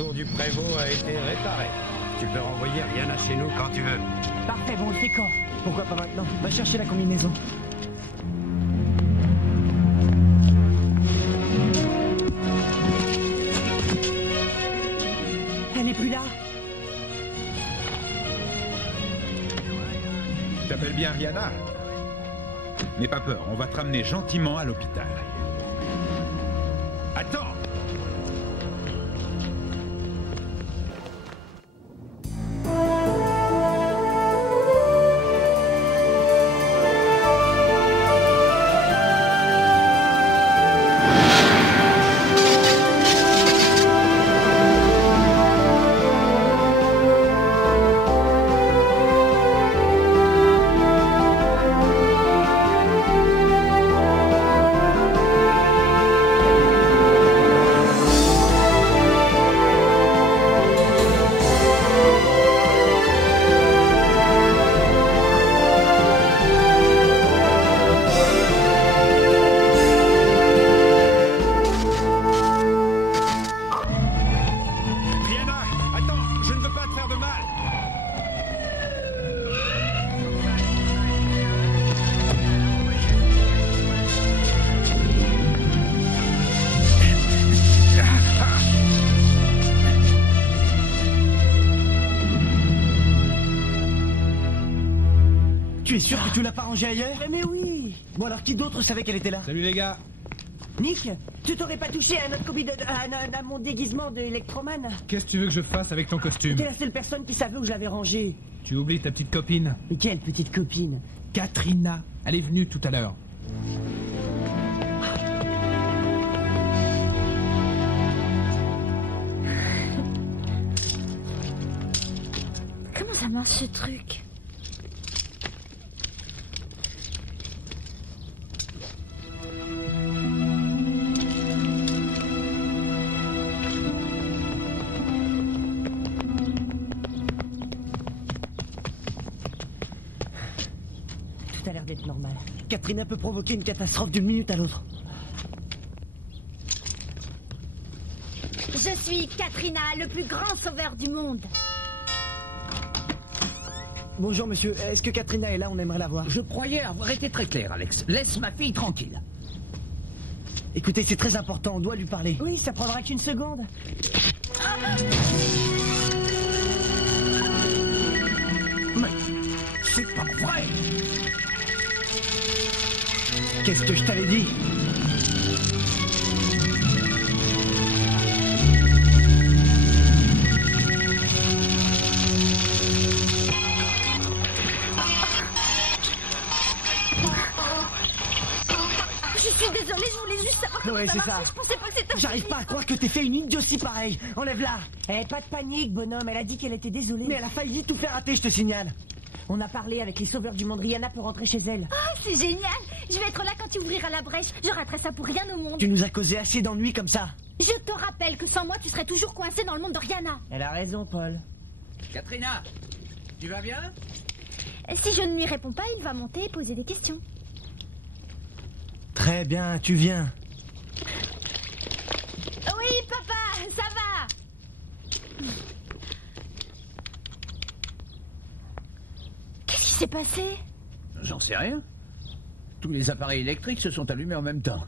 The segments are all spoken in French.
tour du prévôt a été réparée. Tu peux renvoyer Rihanna chez nous quand tu veux. Parfait, bon, on le fait quand? Pourquoi pas maintenant? Va chercher la combinaison. Elle est plus là. Tu t'appelles bien Rihanna? N'aie pas peur, on va te ramener gentiment à l'hôpital. Attends! Tu es sûr que tu l'as pas rangée ailleurs? Mais oui. Bon alors qui d'autre savait qu'elle était là? Salut les gars. Nick, tu t'aurais pas touché à notre copie à mon déguisement d'électroman? Qu'est-ce que tu veux que je fasse avec ton costume? T'es la seule personne qui savait où je l'avais rangé. Tu oublies ta petite copine. Mais quelle petite copine? Katrina. Elle est venue tout à l'heure. Comment ça marche ce truc? Tout a l'air d'être normal. Katrina peut provoquer une catastrophe d'une minute à l'autre. Je suis Katrina, le plus grand sauveur du monde. Bonjour monsieur, est-ce que Katrina est là? On aimerait la voir. Je croyais avoir été très clair, Alex. Laisse ma fille tranquille. Écoutez, c'est très important, on doit lui parler. Oui, ça prendra qu'une seconde. Mais c'est pas vrai. Qu'est-ce que je t'avais dit? Je suis désolée, je voulais juste savoir comment Ouais, ça c'est marchait. ça. Je pensais pas que c'était... J'arrive pas à croire que t'aies fait une idiotie pareille. Enlève-la. Eh, pas de panique, bonhomme. Elle a dit qu'elle était désolée. Mais elle a failli tout faire rater, je te signale. On a parlé avec les sauveurs du monde. Rihanna peut rentrer chez elle. Oh, c'est génial. Je vais être là quand tu ouvriras la brèche. Je raterai ça pour rien au monde. Tu nous as causé assez d'ennuis comme ça. Je te rappelle que sans moi, tu serais toujours coincé dans le monde de Rihanna. Elle a raison, Paul. Katrina, tu vas bien? Si je ne lui réponds pas, il va monter et poser des questions. Très bien, tu viens. Oui, papa, ça va. Qu'est-ce qui s'est passé? J'en sais rien. Tous les appareils électriques se sont allumés en même temps.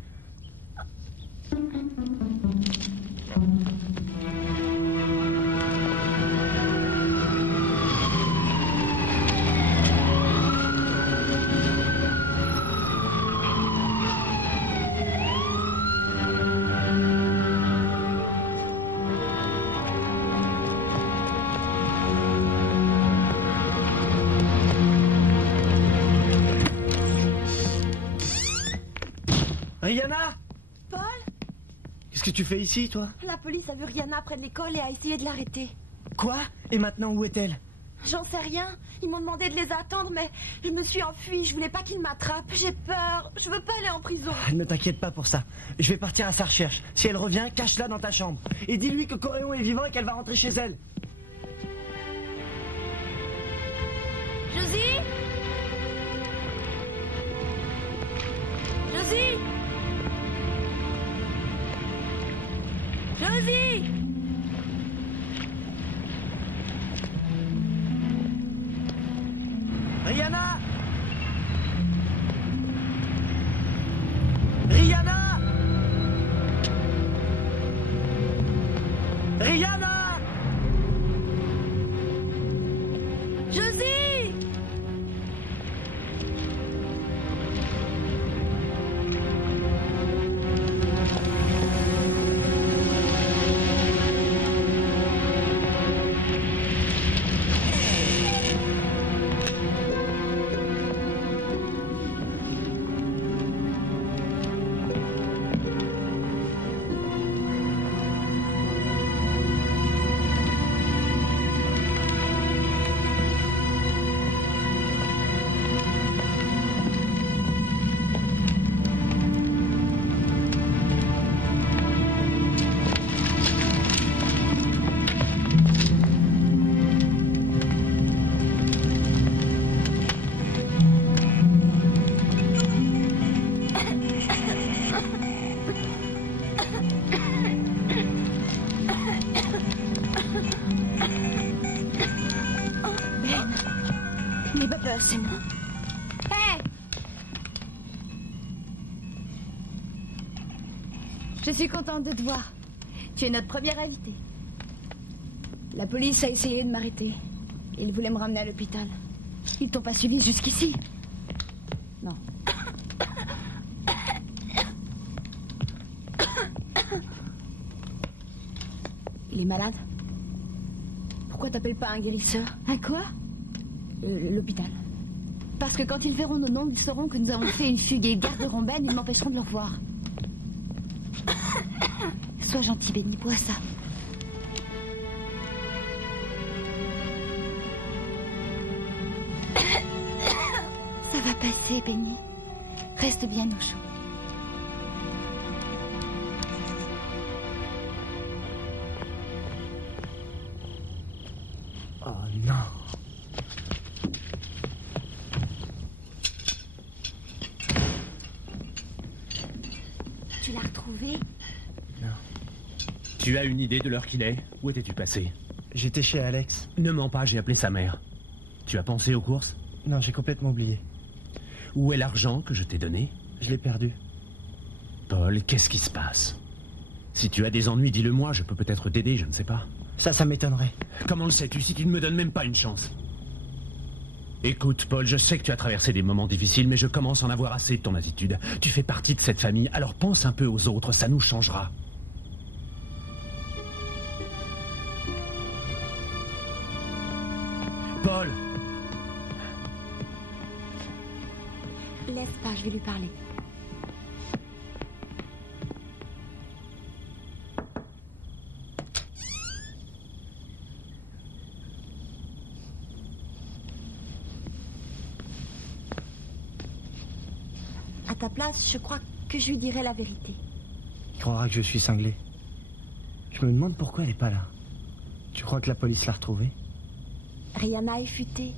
Rihanna! Paul? Qu'est-ce que tu fais ici, toi? La police a vu Rihanna près de l'école et a essayé de l'arrêter. Quoi? Et maintenant, où est-elle? J'en sais rien. Ils m'ont demandé de les attendre, mais je me suis enfuie. Je voulais pas qu'ils m'attrapent. J'ai peur. Je veux pas aller en prison. Ne t'inquiète pas pour ça. Je vais partir à sa recherche. Si elle revient, cache-la dans ta chambre. Et dis-lui que Coréon est vivant et qu'elle va rentrer chez elle. Josie? Josie? Josie? Rihanna! Rihanna! Rihanna! Josie! N'aie pas peur, c'est moi. Hé! Je suis contente de te voir. Tu es notre première invitée. La police a essayé de m'arrêter. Ils voulaient me ramener à l'hôpital. Ils t'ont pas suivi jusqu'ici? Non. Il est malade? Pourquoi t'appelles pas un guérisseur? Un quoi? L'hôpital. Parce que quand ils verront nos noms, ils sauront que nous avons fait une fugue et ils garderont Ben, ils m'empêcheront de le revoir. Sois gentil, Benny, bois ça. Ça va passer, Benny. Reste bien au chaud. Oh non. Tu l'as retrouvé? Non. Tu as une idée de l'heure qu'il est? Où étais-tu passé? J'étais chez Alex. Ne mens pas, j'ai appelé sa mère. Tu as pensé aux courses? Non, j'ai complètement oublié. Où est l'argent que je t'ai donné? Je l'ai perdu. Paul, qu'est-ce qui se passe? Si tu as des ennuis, dis-le-moi, je peux peut-être t'aider, je ne sais pas. Ça m'étonnerait. Comment le sais-tu si tu ne me donnes même pas une chance? Écoute, Paul, je sais que tu as traversé des moments difficiles, mais je commence à en avoir assez de ton attitude. Tu fais partie de cette famille, alors pense un peu aux autres, ça nous changera. Paul! Laisse pas, je vais lui parler. À ta place, je crois que je lui dirai la vérité. Il croira que je suis cinglé. Je me demande pourquoi elle est pas là. Tu crois que la police l'a retrouvée? Rihanna est futée.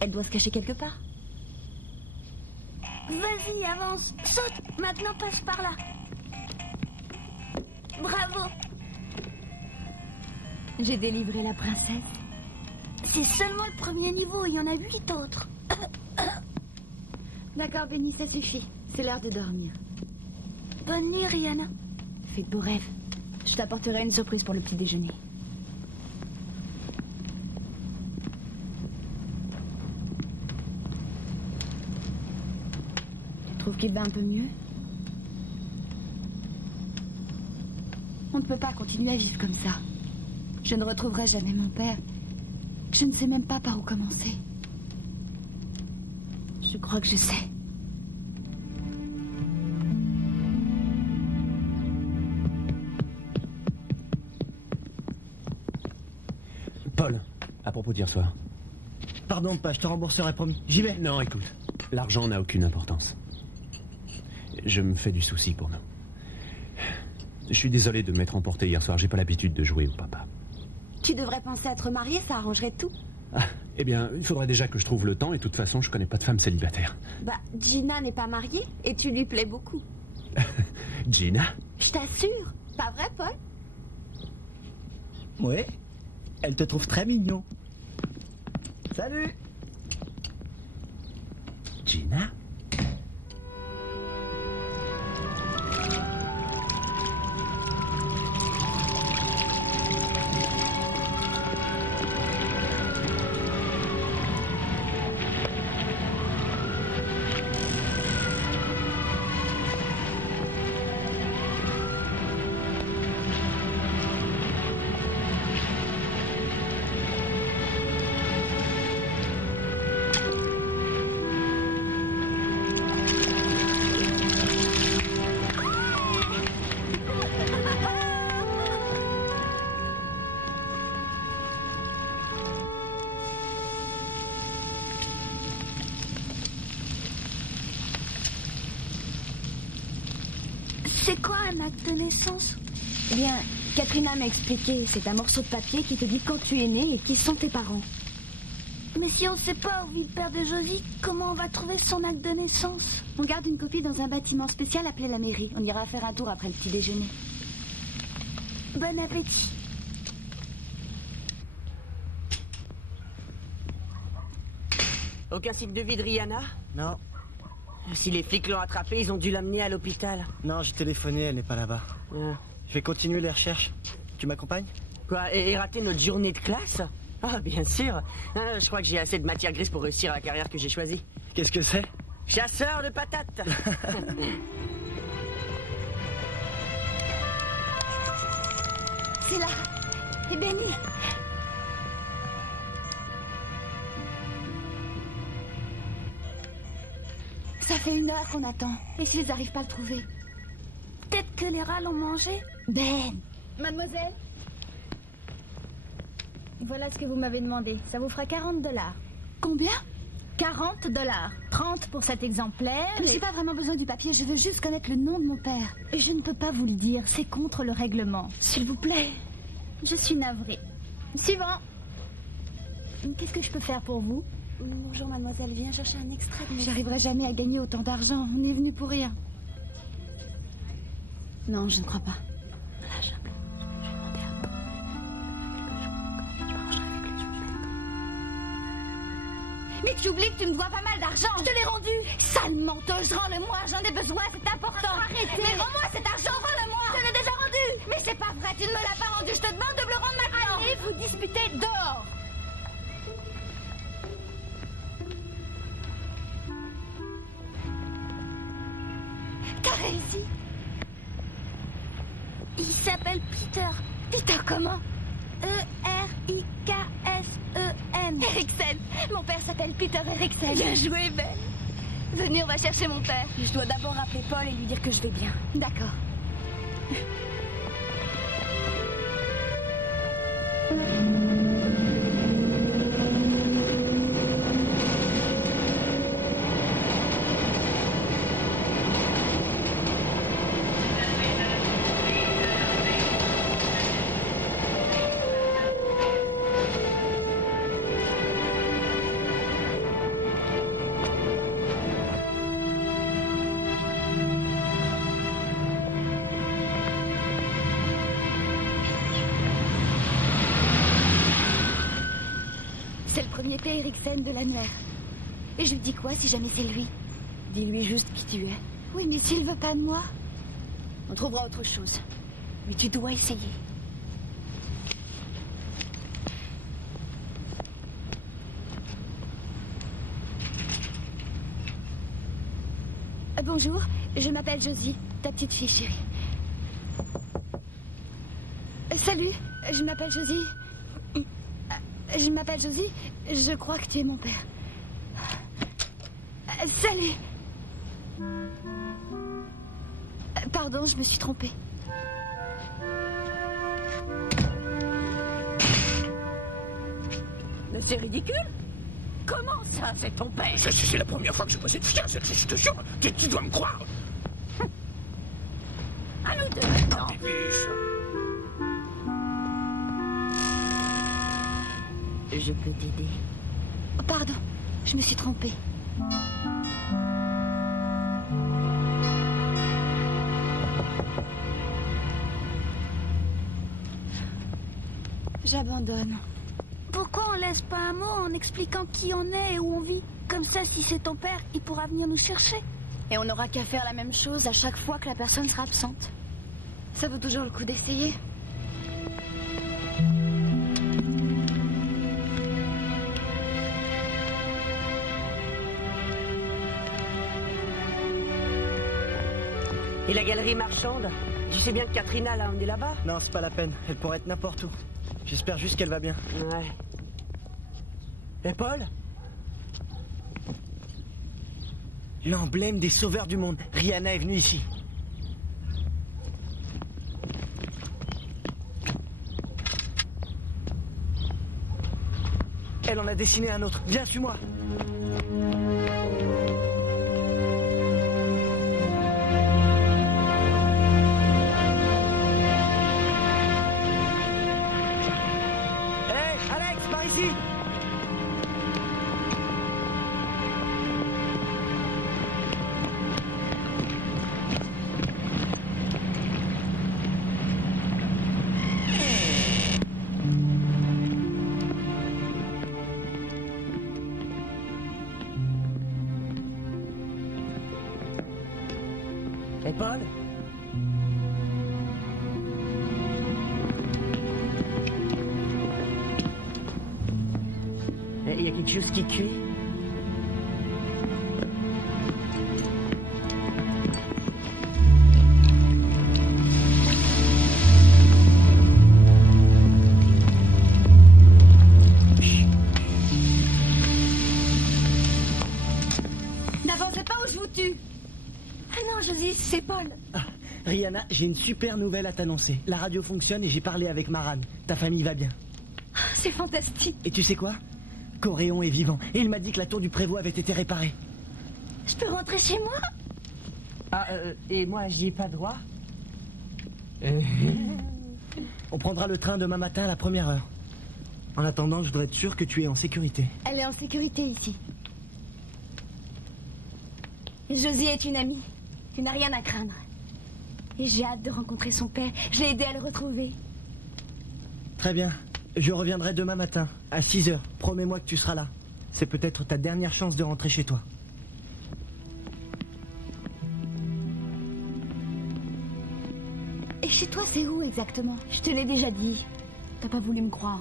Elle doit se cacher quelque part. Vas-y, avance, saute. Maintenant, passe par là. Bravo. J'ai délivré la princesse. C'est seulement le premier niveau, il y en a 8 autres. D'accord, Benny, ça suffit. C'est l'heure de dormir. Bonne nuit, Rihanna. Fais de beaux rêves. Je t'apporterai une surprise pour le petit déjeuner. Tu trouves qu'il va un peu mieux? On ne peut pas continuer à vivre comme ça. Je ne retrouverai jamais mon père. Je ne sais même pas par où commencer. Je crois que je sais. Paul, à propos d'hier soir. Pardon, pas, je te rembourserai, promis. J'y vais. Non, écoute, l'argent n'a aucune importance. Je me fais du souci pour nous. Je suis désolé de m'être emporté hier soir, j'ai pas l'habitude de jouer au papa. Tu devrais penser à te remarier, ça arrangerait tout. Ah, eh bien, il faudrait déjà que je trouve le temps et de toute façon, je connais pas de femme célibataire. Bah, Gina n'est pas mariée et tu lui plais beaucoup. Gina? Je t'assure. Pas vrai, Paul? Ouais. Elle te trouve très mignon. Salut. Gina? C'est quoi un acte de naissance? Eh bien, Katrina m'a expliqué. C'est un morceau de papier qui te dit quand tu es né et qui sont tes parents. Mais si on ne sait pas où vit le père de Josie, comment on va trouver son acte de naissance? On garde une copie dans un bâtiment spécial appelé la mairie. On ira faire un tour après le petit déjeuner. Bon appétit. Aucun signe de vie de Rihanna? Non, Si les flics l'ont attrapée, ils ont dû l'amener à l'hôpital. non, j'ai téléphoné, elle n'est pas là-bas. Ah. Je vais continuer les recherches. Tu m'accompagnes? Quoi, et rater notre journée de classe? Ah, bien sûr. Ah, je crois que j'ai assez de matière grise pour réussir la carrière que j'ai choisie. Qu'est-ce que c'est? Chasseur de patates. C'est là. Et Benny. Ça fait 1 heure qu'on attend. Et s'ils n'arrivent pas à le trouver? Peut-être que les rats l'ont mangé? Ben. Mademoiselle, voilà ce que vous m'avez demandé. Ça vous fera $40. Combien? $40. 30 pour cet exemplaire. Je n'ai pas vraiment besoin du papier, je veux juste connaître le nom de mon père. Et je ne peux pas vous le dire, c'est contre le règlement. S'il vous plaît. Je suis navrée. Suivant. Qu'est-ce que je peux faire pour vous? Bonjour mademoiselle, viens chercher un extrait. J'arriverai jamais à gagner autant d'argent, on est venu pour rien. Non, je ne crois pas. Voilà, je vais demander à Paul. Je m'arrangerai avec lui. Mais tu oublies que tu me dois pas mal d'argent. Je te l'ai rendu. Sale menteuse, rends-le-moi, j'en ai besoin, c'est important. Arrêtez. Mais rends-moi cet argent, rends-le-moi. Je te l'ai déjà rendu. Mais c'est pas vrai, tu ne me l'as pas rendu, je te demande de me le rendre maintenant. Allez vous disputer dehors. T'as réussi. Il s'appelle Peter. Peter comment? E-R-I-K-S-E-N. Eriksen. Mon père s'appelle Peter Eriksen. Bien joué, Ben. Venez, on va chercher mon père. Je dois d'abord appeler Paul et lui dire que je vais bien. D'accord. C'est le premier P. Eriksen de l'annuaire. Et je lui dis quoi si jamais c'est lui? Dis-lui juste qui tu es. Oui, mais s'il veut pas de moi, on trouvera autre chose. Mais tu dois essayer. Bonjour, je m'appelle Josie, ta petite fille chérie. Salut, je m'appelle Josie. Je m'appelle Josie, je crois que tu es mon père. Salut. Pardon, je me suis trompée. Mais c'est ridicule. Comment ça, c'est ton père? C'est la première fois que je vois cette fiancée, je te jure. Tu dois me croire. À nous deux maintenant. Je peux t'aider. Pardon, je me suis trompée. J'abandonne. Pourquoi on laisse pas un mot en expliquant qui on est et où on vit? Comme ça, si c'est ton père, il pourra venir nous chercher. Et on n'aura qu'à faire la même chose à chaque fois que la personne sera absente. Ça vaut toujours le coup d'essayer. Et la galerie marchande? Tu sais bien que Katrina l'a emmenée là-bas? Non, c'est pas la peine. Elle pourrait être n'importe où. J'espère juste qu'elle va bien. Ouais. Et Paul? L'emblème des sauveurs du monde. Rihanna est venue ici. Elle en a dessiné un autre. Viens, suis-moi. Hé, Alex, par ici. Et Paul? Il y a quelque chose qui cuit? N'avancez pas ou je vous tue. Ah non, Josie, c'est Paul. Ah, Rihanna, j'ai une super nouvelle à t'annoncer. La radio fonctionne et j'ai parlé avec Maran. Ta famille va bien. C'est fantastique. Et tu sais quoi? Coréon est vivant et il m'a dit que la tour du prévôt avait été réparée. Je peux rentrer chez moi? Ah, et moi, j'y ai pas droit? On prendra le train demain matin à la 1er heure. En attendant, je voudrais être sûr que tu es en sécurité. Elle est en sécurité ici. Josie est une amie. Tu n'as rien à craindre. Et j'ai hâte de rencontrer son père. Je l'ai aidé à le retrouver. Très bien. Je reviendrai demain matin, à 6 heures. Promets-moi que tu seras là. C'est peut-être ta dernière chance de rentrer chez toi. Et chez toi, c'est où exactement? Je te l'ai déjà dit. T'as pas voulu me croire.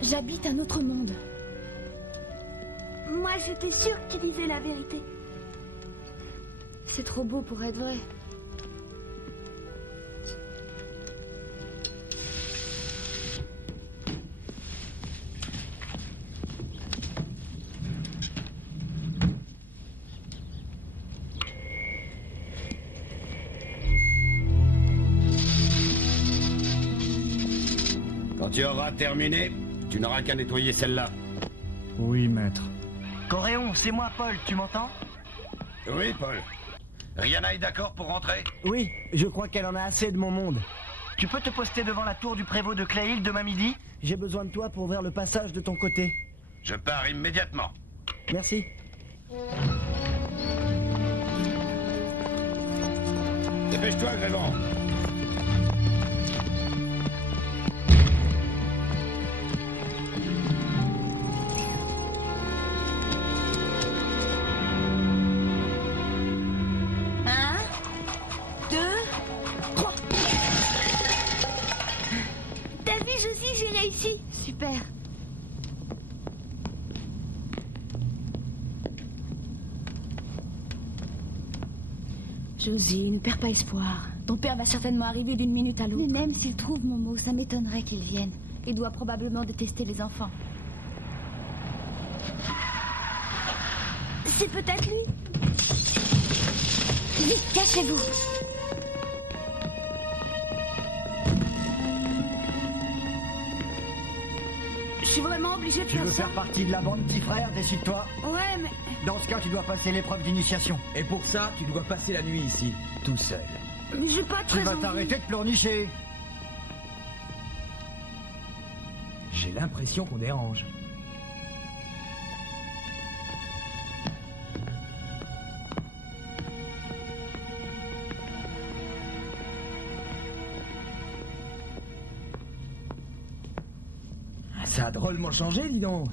J'habite un autre monde. Moi, j'étais sûre que tu disais la vérité. C'est trop beau pour être vrai. Quand tu auras terminé, tu n'auras qu'à nettoyer celle-là. Oui, maître. Coréon, c'est moi, Paul, tu m'entends? Oui, Paul. Rihanna est d'accord pour rentrer? Oui, je crois qu'elle en a assez de mon monde. Tu peux te poster devant la tour du prévôt de Clayhill demain midi? J'ai besoin de toi pour ouvrir le passage de ton côté. Je pars immédiatement. Merci. Dépêche-toi, Grévon. Super. Josie, ne perds pas espoir. Ton père va certainement arriver d'une minute à l'autre. Mais même s'il trouve Momo, ça m'étonnerait qu'il vienne. Il doit probablement détester les enfants. C'est peut-être lui. Vite, cachez-vous. Je suis vraiment obligée de Tu faire veux ça. faire partie de la bande, petit frère? Décide-toi. Ouais, mais... Dans ce cas, tu dois passer l'épreuve d'initiation. Et pour ça, tu dois passer la nuit ici, tout seul. Mais j'ai pas Tu très vas envie. t'arrêter de pleurnicher. J'ai l'impression qu'on dérange. Ça a drôlement changé, dis donc.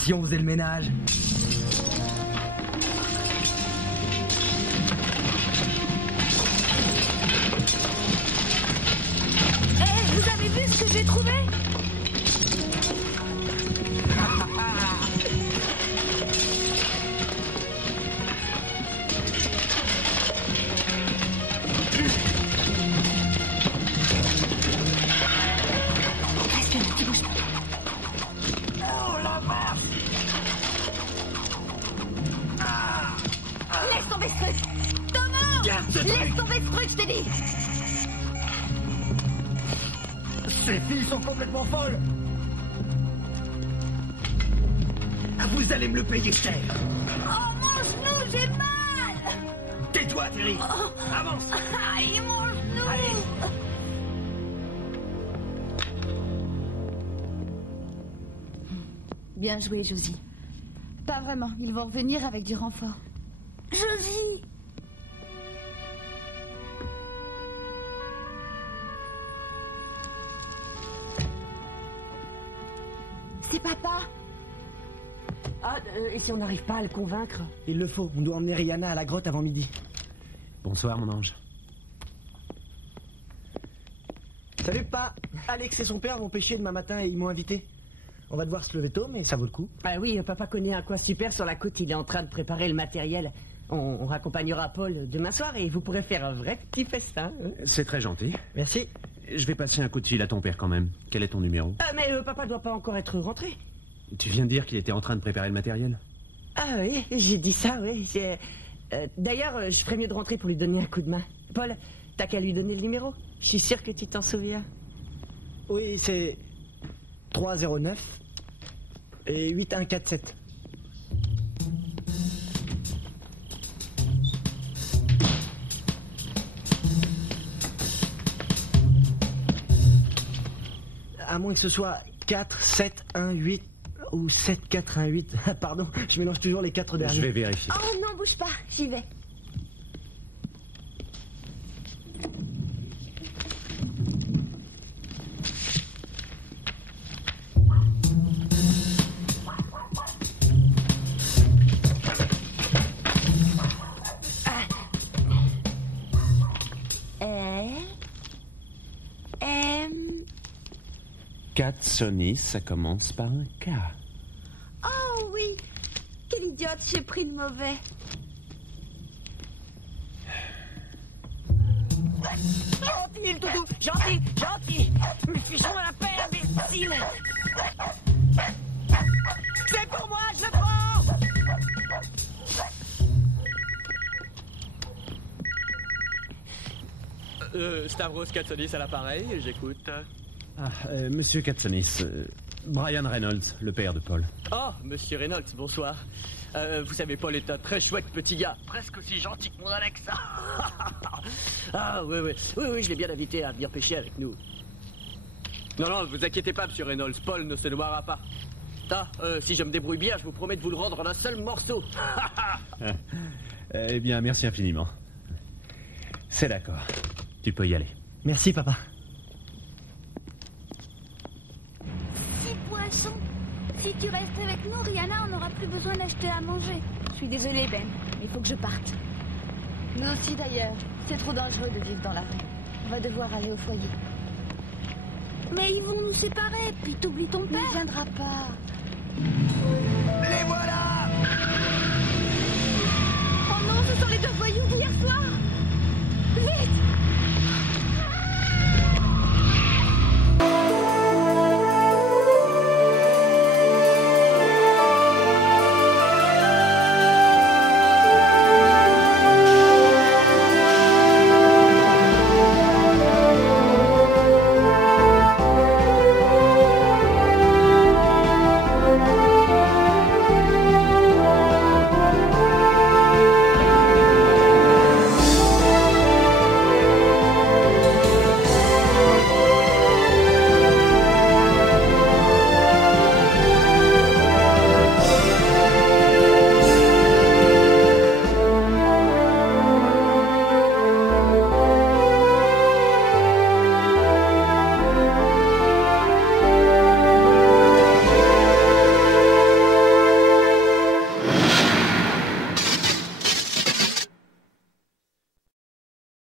Si on faisait le ménage. Vous avez vu ce que j'ai trouvé? Laisse tomber ce truc! Thomas! Laisse tomber ce truc, je t'ai dit! Ces filles sont complètement folles. Vous allez me le payer cher. Oh, mon genou, j'ai mal! Tais-toi, Terry. Avance. Aïe, mon genou! Allez. Bien joué, Josie. Pas vraiment, ils vont revenir avec du renfort. Josie! C'est papa? Ah, et si on n'arrive pas à le convaincre? Il le faut, on doit emmener Rihanna à la grotte avant midi. Bonsoir, mon ange. Salut, pas. Alex et son père vont pêcher demain matin et ils m'ont invité. On va devoir se lever tôt, mais ça vaut le coup. Ah oui, papa connaît un coin super sur la côte, il est en train de préparer le matériel. On raccompagnera Paul demain soir et vous pourrez faire un vrai petit festin. C'est très gentil. Merci. Je vais passer un coup de fil à ton père quand même. Quel est ton numéro? Mais papa doit pas encore être rentré. Tu viens de dire qu'il était en train de préparer le matériel? Ah oui, j'ai dit ça, oui. D'ailleurs, je ferais mieux de rentrer pour lui donner un coup de main. Paul, t'as qu'à lui donner le numéro. Je suis sûr que tu t'en souviens. Oui, c'est 309 et 8147. À moins que ce soit 4718 ou 7418. Pardon, je mélange toujours les 4 derniers. Je vais vérifier. Oh non, bouge pas, j'y vais. Katsonis, ça commence par un K. Oh oui! Quelle idiote, j'ai pris le mauvais. Gentil, le doudou, gentil, gentil. Me fichons à la paix, imbécile. C'est pour moi, je le prends. Stavros Katsonis à l'appareil, j'écoute. Monsieur Katsonis, Brian Reynolds, le père de Paul. Oh, monsieur Reynolds, bonsoir. Vous savez, Paul est un très chouette petit gars, presque aussi gentil que mon Alex. Ah, oui, je l'ai bien invité à venir pêcher avec nous. Non, ne vous inquiétez pas, monsieur Reynolds, Paul ne se noiera pas. Ah, si je me débrouille bien, je vous promets de vous le rendre en un seul morceau. Eh bien, merci infiniment. C'est d'accord. Tu peux y aller. Merci, papa. 6 poissons. Si tu restes avec nous, Rihanna, on n'aura plus besoin d'acheter à manger. Je suis désolée, Ben, mais il faut que je parte. Nous aussi, d'ailleurs. C'est trop dangereux de vivre dans la rue. On va devoir aller au foyer. Mais ils vont nous séparer, puis t'oublies ton père. Il ne viendra pas.